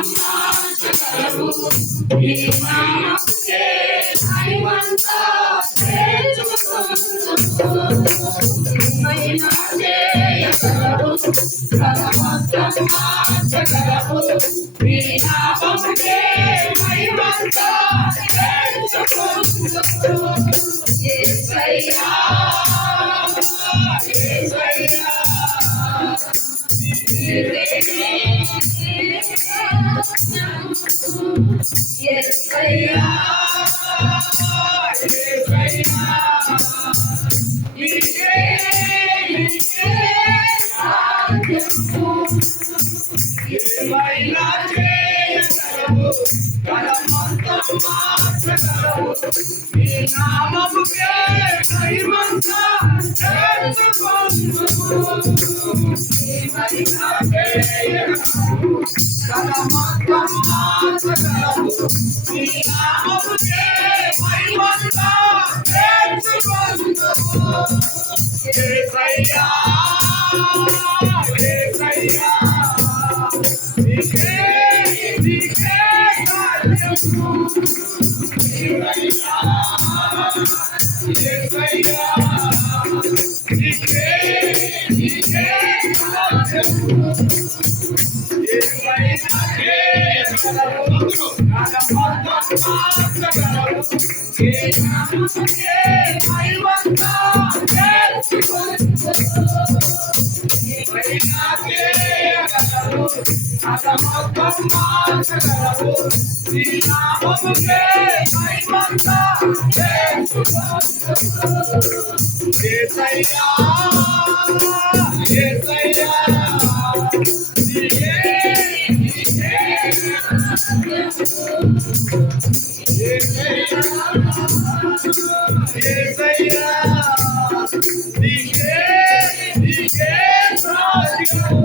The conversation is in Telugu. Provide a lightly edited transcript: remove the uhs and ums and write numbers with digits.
మార్చగలవు నీ నామముకే మహిమంతా ఏమైనా చేయగలవు సమస్తం మార్చగలవు నీ నామముకే మహిమంతా యేసయ్యా యేసయ్యా యేసయ్యా నీకే సాధ్యము ఏమైనా చేయగలవు కలమంతం మార్చగలవు నీ నామముకే మహిమంతా ఏమైనా చేయగలవు కలమంతం మార్చగలవు నీ నామముకే మహిమంతా యేసయ్యా యేసయ్యా నీకే సాధ్యము యేసయ్యా యేసయ్యా నీకే సాధ్యము ఏమైనా చేయగలవు కలమంతం మార్చగలవు నీ నామముకే మహిమంతా ఏమైనా చేయగలవు కలమంతం మార్చగలవు నీ నామముకే మహిమంతా యేసయ్యా యేసయ్యా నీకే యేసయ్యా నీకే సాధ్యము